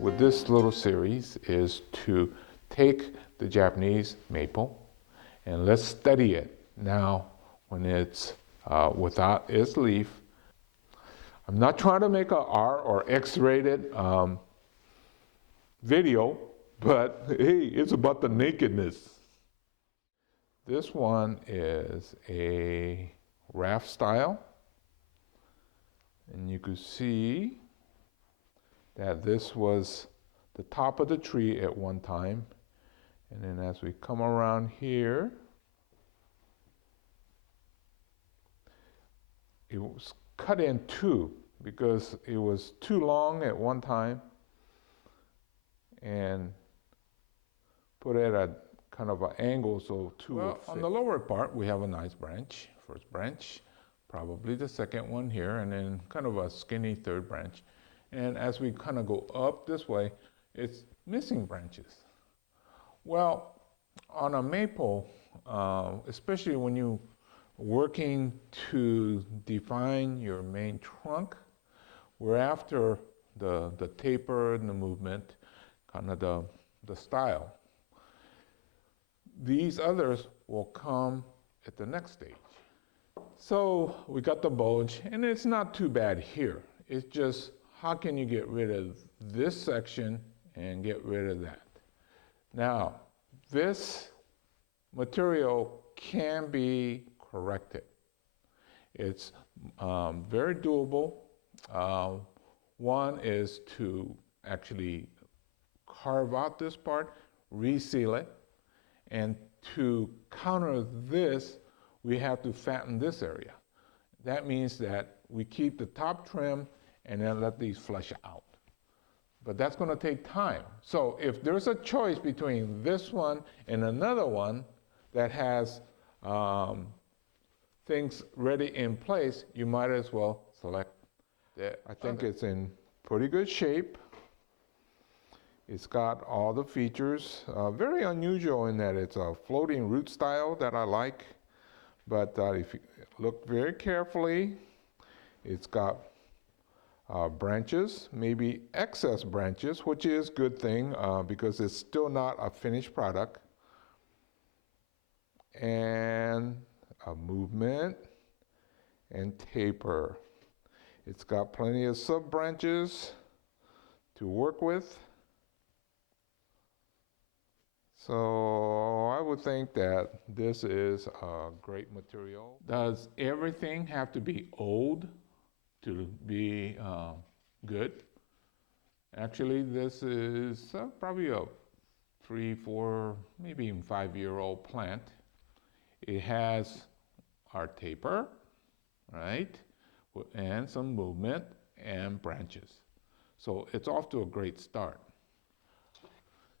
with this little series is to take the Japanese maple and let's study it now when it's without its leaf. I'm not trying to make a R or X-rated video, but hey, it's about the nakedness. This one is a raft style, and you can see that this was the top of the tree at one time, and then as we come around here, it was cut in two because it was too long at one time and put it at kind of an angle so two would fit. On the lower part we have a nice branch, first branch, probably the second one here, and then kind of a skinny third branch. And as we kind of go up this way, it's missing branches. Well, on a maple, especially when you're working to define your main trunk, we're after the taper and the movement, kind of the style. These others will come at the next stage. So we got the bulge, and it's not too bad here. It's just how can you get rid of this section and get rid of that? Now, this material can be corrected. It's very doable. One is to actually carve out this part, reseal it, and to counter this, we have to fatten this area. That means that we keep the top trim and then let these flesh out. But that's going to take time. So if there's a choice between this one and another one that has things ready in place, you might as well select that. I think it's in pretty good shape. It's got all the features. Very unusual in that it's a floating root style that I like. But if you look very carefully, it's got branches, maybe excess branches, which is a good thing because it's still not a finished product. And a movement and taper. It's got plenty of sub branches to work with. So I would think that this is a great material. Does everything have to be old to be good? Actually, this is probably a 3, 4, maybe even 5-year-old plant. It has our taper, right? And some movement and branches. So it's off to a great start.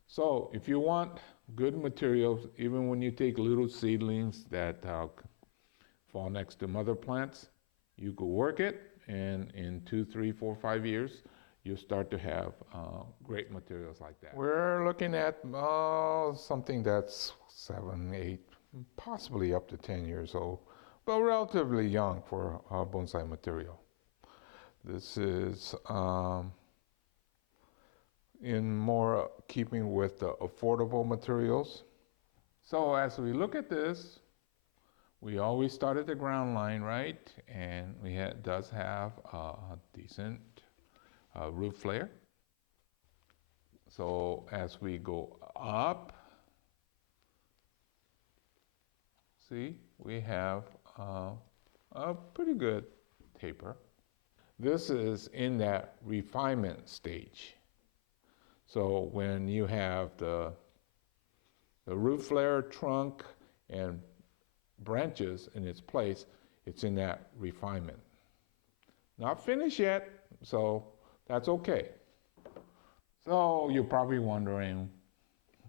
So if you want good materials, even when you take little seedlings that fall next to mother plants, you could work it, and in 2, 3, 4, 5 years, you'll start to have great materials like that. We're looking at something that's 7, 8, possibly up to 10 years old, but relatively young for bonsai material. This is in more keeping with the affordable materials. So as we look at this, we always start at the ground line, right? And does have a decent root flare. So as we go up, see, we have a pretty good taper. This is in that refinement stage. So when you have the root flare, trunk, and branches in its place, it's in that refinement. Not finished yet, so that's okay. So you're probably wondering,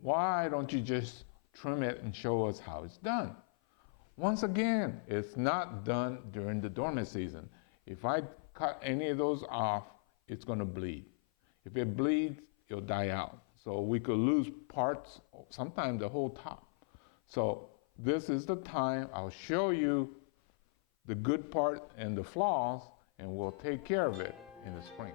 why don't you just trim it and show us how it's done? Once again, it's not done during the dormant season. If I cut any of those off, it's going to bleed. If it bleeds, it'll die out. So we could lose parts, sometimes the whole top. So this is the time I'll show you the good part and the flaws, and we'll take care of it in the spring.